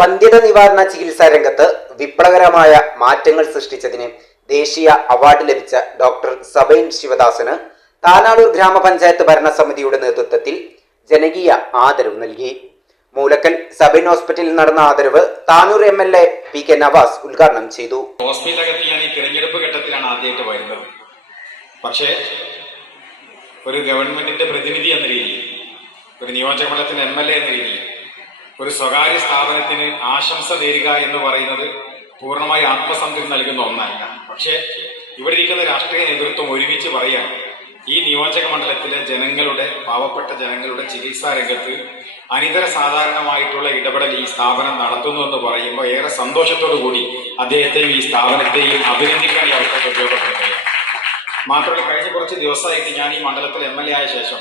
വന്ധ്യത നിവാരണ ചികിത്സാ രംഗത്ത് വിപ്ലവകരമായ മാറ്റങ്ങൾ സൃഷ്ടിച്ചതിന് ദേശീയ അവാർഡ് ലഭിച്ച ഡോക്ടർ സബൈൻ ശിവദാസന് താനാളൂർ ഗ്രാമപഞ്ചായത്ത് ഭരണസമിതിയുടെ നേതൃത്വത്തിൽ ജനകീയ ആദരവ് നൽകി. മൂലക്കൽ സബൈൻ ഹോസ്പിറ്റലിൽ നടന്ന ആദരവ് താനൂർ MLA PK നവാസ് ഉദ്ഘാടനം ചെയ്തു. ഹോസ്പിറ്റലകത്ത് ഞാൻ ഈ തിരഞ്ഞെടുപ്പ് ഘട്ടത്തിലാണ് ആദ്യമായിട്ട് വരുന്നത്. പക്ഷേ ഒരു ഗവൺമെന്റിന്റെ പ്രതിനിധി എന്ന രീതിയിൽ, ഒരു നിയോജകമണ്ഡലത്തിന്റെ MLA എന്ന രീതിയിൽ, ഒരു സ്വകാര്യ സ്ഥാപനത്തിന് ആശംസ നേരുക എന്ന് പറയുന്നത് പൂർണ്ണമായി ആത്മസംതൃപ്തി നൽകുന്ന ഒന്നല്ല. പക്ഷേ ഇവിടെ ഇരിക്കുന്ന രാഷ്ട്രീയ നേതൃത്വം ഒരുമിച്ച് പറയാണ്, ഈ നിയോജക മണ്ഡലത്തിലെ ജനങ്ങളുടെ, പാവപ്പെട്ട ജനങ്ങളുടെ ചികിത്സാ രംഗത്ത് അനിതര സാധാരണമായിട്ടുള്ള ഇടപെടൽ ഈ സ്ഥാപനം നടത്തുന്നു എന്ന് പറയുമ്പോൾ ഏറെ സന്തോഷത്തോടു കൂടി അദ്ദേഹത്തെയും ഈ സ്ഥാപനത്തെയും അഭിനന്ദിക്കാൻ ഈ അവസരം ഉപയോഗപ്പെടുത്തുകയാണ്. മാത്രമല്ല, കഴിഞ്ഞ കുറച്ച് ദിവസമായിട്ട് ഞാൻ ഈ മണ്ഡലത്തിൽ MLA ആയ ശേഷം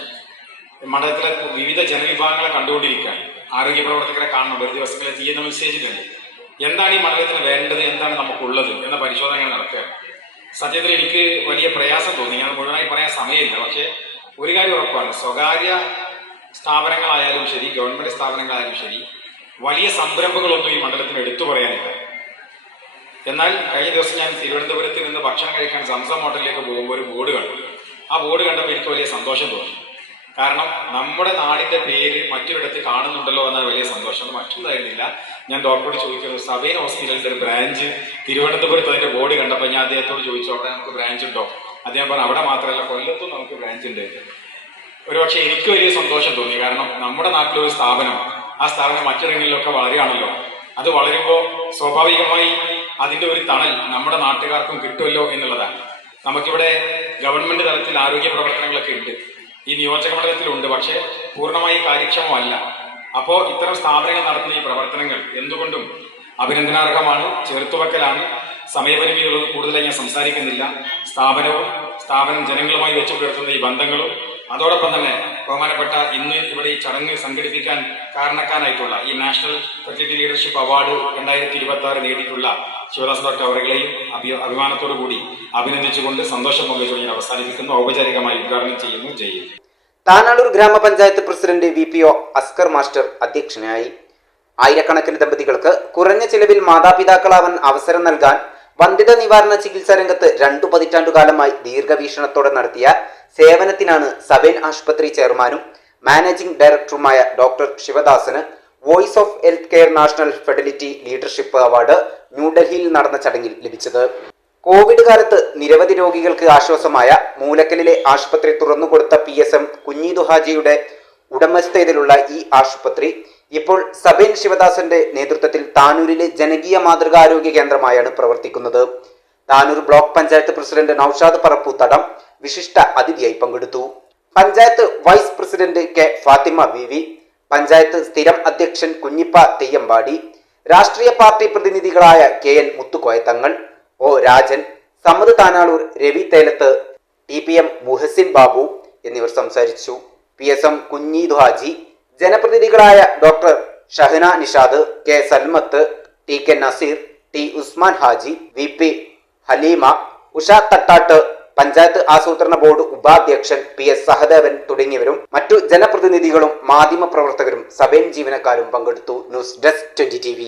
മണ്ഡലത്തിലെ വിവിധ ജനവിഭാഗങ്ങളെ കണ്ടുകൊണ്ടിരിക്കുകയാണ്. ആരോഗ്യ പ്രവർത്തകരെ കാണുന്നുണ്ട്. ഒരു ദിവസങ്ങളിൽ തീയതി നിശ്ചയിച്ചിട്ടുണ്ട്. എന്താണ് ഈ മണ്ഡലത്തിന് വേണ്ടത്, എന്താണ് നമുക്കുള്ളത് എന്ന പരിശോധനകൾ നടക്കുകയാണ്. സത്യത്തിൽ എനിക്ക് വലിയ പ്രയാസം തോന്നി. ഞാൻ മുഴുവനായി പറയാൻ സമയമില്ല. പക്ഷേ ഒരു കാര്യം ഉറപ്പാണ്, സ്വകാര്യ സ്ഥാപനങ്ങളായാലും ശരി, ഗവൺമെന്റ് സ്ഥാപനങ്ങളായാലും ശരി, വലിയ സംരംഭങ്ങളൊന്നും ഈ മണ്ഡലത്തിന് എടുത്തു പറയാനില്ല. എന്നാൽ കഴിഞ്ഞ ദിവസം ഞാൻ തിരുവനന്തപുരത്ത് നിന്ന് ഭക്ഷണം കഴിക്കാൻ സംസം ഹോട്ടലിലേക്ക് പോകുമ്പോൾ ഒരു ബോർഡ് കണ്ടു. ആ ബോർഡ് കണ്ടപ്പോൾ എനിക്ക് വലിയ സന്തോഷം തോന്നി. കാരണം നമ്മുടെ നാടിന്റെ പേര് മറ്റൊരിടത്ത് കാണുന്നുണ്ടല്ലോ എന്ന വലിയ സന്തോഷം. മറ്റൊന്നായിരുന്നില്ല, ഞാൻ ഡോക്ടറോട് ചോദിക്കുന്നത്, സബൈൻ ഹോസ്പിറ്റലിന്റെ ഒരു ബ്രാഞ്ച് തിരുവനന്തപുരത്ത് അതിന്റെ ബോർഡ് കണ്ടപ്പോൾ ഞാൻ അദ്ദേഹത്തോട് ചോദിച്ചു, അവിടെ നമുക്ക് ബ്രാഞ്ച് ഉണ്ടോ? അദ്ദേഹം പറഞ്ഞു, അവിടെ മാത്രമല്ല, കൊല്ലത്തും നമുക്ക് ബ്രാഞ്ച് ഉണ്ട്. ഒരുപക്ഷെ എനിക്ക് വലിയ സന്തോഷം തോന്നി. കാരണം നമ്മുടെ നാട്ടിലൊരു സ്ഥാപനം, ആ സ്ഥാപനം മറ്റിടങ്ങളിലൊക്കെ വളരുകയാണല്ലോ. അത് വളരുമ്പോൾ സ്വാഭാവികമായി അതിന്റെ ഒരു തണൽ നമ്മുടെ നാട്ടുകാർക്കും കിട്ടുമല്ലോ എന്നുള്ളതാണ്. നമുക്കിവിടെ ഗവൺമെന്റ് തലത്തിൽ ആരോഗ്യ പ്രവർത്തനങ്ങളൊക്കെ ഉണ്ട്, ഈ നിയോജക മണ്ഡലത്തിലുണ്ട്. പക്ഷെ പൂർണ്ണമായി കാര്യക്ഷമമല്ല. അപ്പോ ഇത്തരം സ്ഥാപനങ്ങൾ നടത്തുന്ന ഈ പ്രവർത്തനങ്ങൾ എന്തുകൊണ്ടും അഭിനന്ദനാർഹമാണ്, ചേർത്തുവെക്കലാണ്. സമയപരിമിതികളൊന്നും കൂടുതലായി ഞാൻ സംസാരിക്കുന്നില്ല. സ്ഥാപനം ജനങ്ങളുമായി വെച്ചു പുലർത്തുന്ന ഈ ബന്ധങ്ങളും, അതോടൊപ്പം തന്നെ ബഹുമാനപ്പെട്ട ഇന്ന് ഇവിടെ ഈ ചടങ്ങ് സംഘടിപ്പിക്കാൻ കാരണക്കാരായിട്ടുള്ള ഈ നാഷണൽ ഫെർട്ടിലിറ്റി ലീഡർഷിപ്പ് അവാർഡ് 2026 നേടിയിട്ടുള്ള ശിവദാസ് ഡോക്ടർ അവരുടെയും അഭിമാനത്തോടു കൂടി അഭിനന്ദിച്ചുകൊണ്ട് സന്തോഷം പങ്കുവച്ചുകൊണ്ട് ഞാൻ അവസാനിപ്പിക്കുന്നു. ഔപചാരികമായി ഉദ്ഘാടനം ചെയ്യുന്നു. ജയ്. താനാളൂർ ഗ്രാമപഞ്ചായത്ത് പ്രസിഡന്റ് VPO അസ്കർ മാസ്റ്റർ അധ്യക്ഷനായി. ആയിരക്കണക്കിന് ദമ്പതികൾക്ക് കുറഞ്ഞ ചിലവിൽ മാതാപിതാക്കളാവാൻ അവസരം നൽകാൻ വന്ധ്യത നിവാരണ ചികിത്സാ രംഗത്ത് 2 പതിറ്റാണ്ടുകാലമായി ദീർഘവീക്ഷണത്തോടെ നടത്തിയ സേവനത്തിനാണ് സബൈൻ ആശുപത്രി ചെയർമാനും മാനേജിംഗ് ഡയറക്ടറുമായ ഡോക്ടർ ശിവദാസന് voice of health care national fertility leadership award ന്യൂഡൽഹിയിൽ നടന്ന ചടങ്ങിൽ ലഭിച്ചത്. കോവിഡ് കാലത്ത് നിരവധി രോഗികൾക്ക് ആശ്വാസമായ മൂലക്കലിലെ ആശുപത്രി തുറന്നുകൊടുത്ത PSM കുഞ്ഞീദു ഹാജിയുടെ ഉടമസ്ഥതയിലുള്ള ഈ ആശുപത്രി ഇപ്പോൾ സബൈൻ ശിവദാസന്റെ നേതൃത്വത്തിൽ താനൂരിലെ ജനകീയ മാതൃകാരോഗ്യ കേന്ദ്രമായാണ് പ്രവർത്തിക്കുന്നത്. താനൂർ ബ്ലോക്ക് പഞ്ചായത്ത് പ്രസിഡന്റ് നൌഷാദ് പറപ്പൂത്തടം വിശിഷ്ട അതിഥിയായി പങ്കെടുത്തു. Panchayat vice president K Fathima VV, panchayat സ്ഥിരം അധ്യക്ഷൻ കുഞ്ഞിപ്പ തെയ്യമ്പാടി, രാഷ്ട്രീയ പാർട്ടി പ്രതിനിധികളായ KN Muthukoyathangal, O Rajan, Sammad Thanalur, Ravi Thelath, TPM Muhasin Babu എന്നിവർ സംസാരിച്ചു. PSM കുഞ്ഞീദു ഹാജി, ജനപ്രതിനിധികളായ doctor Shahana Nishad, K Salmath, TK Naseer, T Usman Haji, VP Haleema, Usha Thattatt, panchayat ആസൂത്രണ ബോർഡ് ഉപാധ്യക്ഷൻ PS സഹദേവൻ തുടങ്ങിയവരും മറ്റു ജനപ്രതിനിധികളും മാധ്യമ പ്രവർത്തകരും സബൈൻ ജീവനക്കാരും പങ്കെടുത്തു. News desk 20 TV.